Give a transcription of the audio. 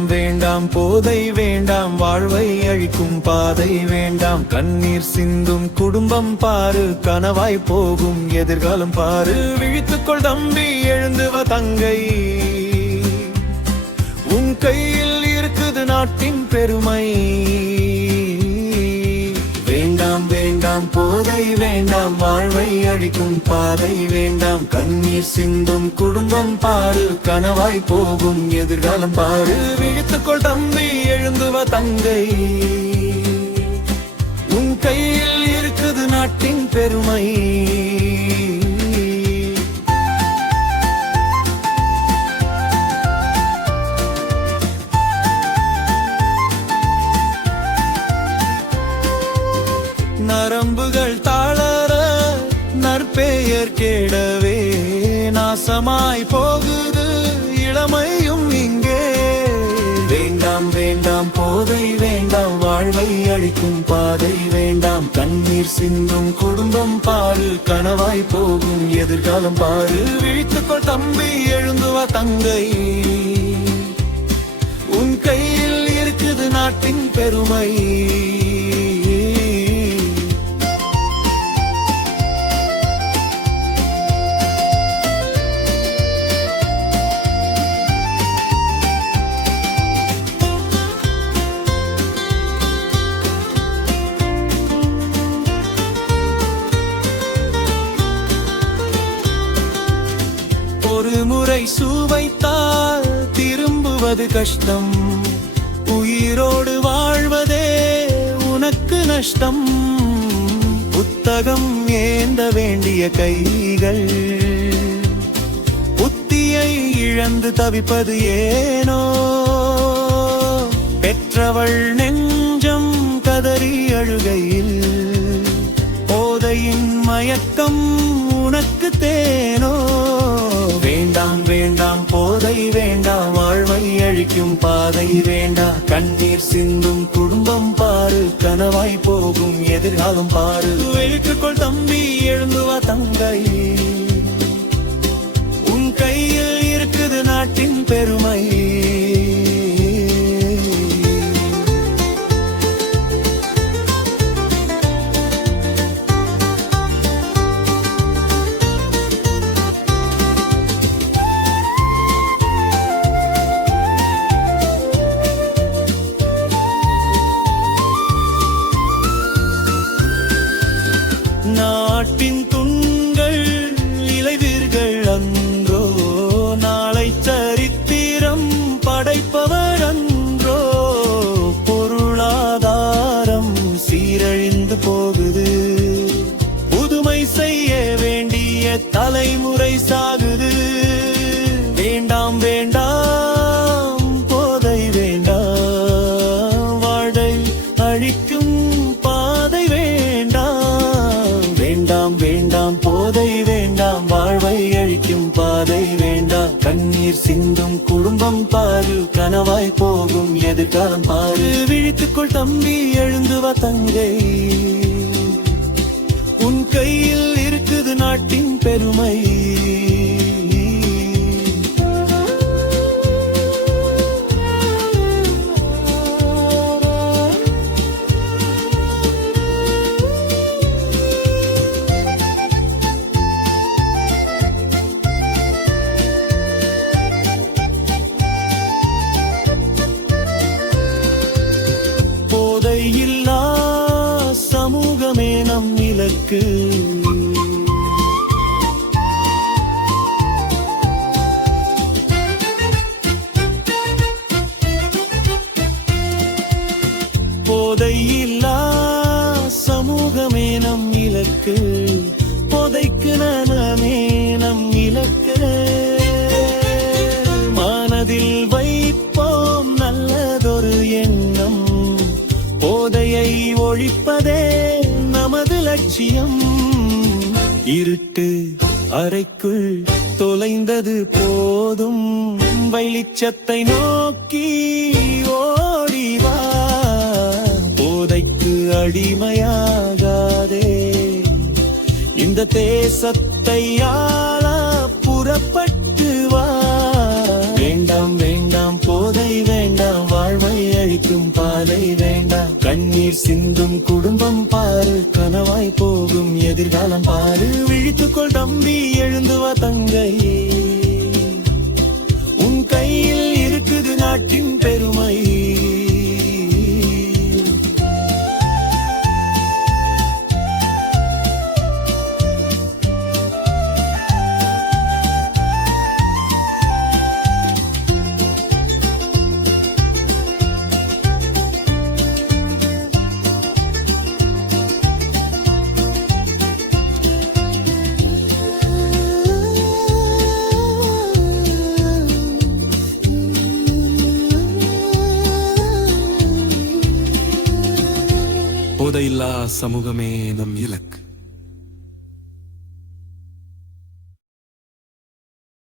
வேண்டாம் வேண்டாம் போதை வேண்டாம், வாழ்வை அழிக்கும் பாதை வேண்டாம். கண்ணீர் சிந்தும் குடும்பம் பாரு, கனவாய் போகும் எதிர்காலம் பாரு. விழித்துக்கொள் தம்பி, எழுந்து வா தங்கை, உன் கையில் இருக்குது நாட்டின் பெருமை. வேண்டாம் வேண்டாம் போதை வேண்டாம், வாழ்வை அழிக்கும் பாதை வேண்டாம். கண்ணீர் சிந்தும் குடும்பம் பாரு, கனவாய் போகும் எதிர்காலம் பாரு. விழித்துக்கொள் தம்பி, எழுந்து வா தங்கை, உன் கையில் இருக்குது நாட்டின் பெருமை. நரம்புகள் தாளர, நற்பெயர் கேடவே, நாசமாய் போகுது இளமையும் இங்கே. வேண்டாம் வேண்டாம் போதை வேண்டாம், வாழ்வை அழிக்கும் பாதை வேண்டாம். கண்ணீர் சிந்தும் குடும்பம் பாரு, கனவாய் போகும் எதிர்காலம் பாரு. விழித்துக்கொள் தம்பி, எழுந்து வா தங்கை, உன் கையில் இருக்குது நாட்டின் பெருமை. ஒரு முறை சுவைத்தால் திரும்புவது கஷ்டம், உயிரோடு வாழ்வதே உனக்கு நஷ்டம். புத்தகம் ஏந்த வேண்டிய கைகள் புத்தியை இழந்து தவிப்பது ஏனோ. பெற்றவள் நெஞ்சம் கதறி அழுகையில், போதையின் மயக்கம் உனக்கு தேனோ. வேண்டாம் வேண்டாம் போதை வேண்டாம், வாழ்வை அழிக்கும் பாதை வேண்டாம். கண்ணீர் சிந்தும் குடும்பம் பாரு, கனவாய் போகும் எதிர்காலம் பாரு. விழித்துக்கொள் தம்பி, எழுந்து வா தங்கை, உன் கையில் இருக்குது நாட்டின் பெருமை. நாட்டின் துண்கள் இளைவீர்கள் அன்றோ, நாளை சரித்திரம் படைப்பவர் அன்றோ. பொருளாதாரம் சீரழிந்து போகுது, புதுமை செய்ய வேண்டிய தலைமுறை சாகுது. வேண்டாம் வேண்டாம் போதை வேண்டாம், வாழ்வை அழிக்கும் பாதை வேண்டாம். வேண்டாம் வேண்டாம் போதை வேண்டாம், வாழ்வை அழிக்கும் பாதை வேண்டாம். கண்ணீர் சிந்தும் குடும்பம் பாரு, கனவாய் போகும் எதிர்காலம் பாரு. விழித்துக்கொள் தம்பி, எழுந்து வா தங்கை, உன் கையில் இருக்குது நாட்டின் பெருமை. போதையில்லா சமூகமே நம் இலக்கு, போதையில்லா சமூகமே நம் இலக்கு. போதைக்கு நனமே நம் இலக்கு. மனதில் வைப்போம் நல்லதொரு எண்ணம், போதையை ஒழிப்பதே நமது லட்சியம். இருட்டு அறைக்குள் தொலைந்தது போதும், வெளிச்சத்தை நோக்கி ஓடிவா. போதைக்கு அடிமையாகாதே, இந்த தேசத்தை ஆள புறப்பட்டு வா. வேண்டாம் வேண்டாம் போதை வேண்டாம், அழிக்கும் பாதை வேண்டாம். கண்ணீர் சிந்தும் குடும்பம் பாரு, கனவாய் போகும் எதிர்காலம் பாரு. விழித்துக்கொள் தம்பி, எழுந்து வா தங்கை, உன் கையில் இருக்குது நாட்டின் பெருமை. போதையில்லா சமூகமே நம் இலக்கு.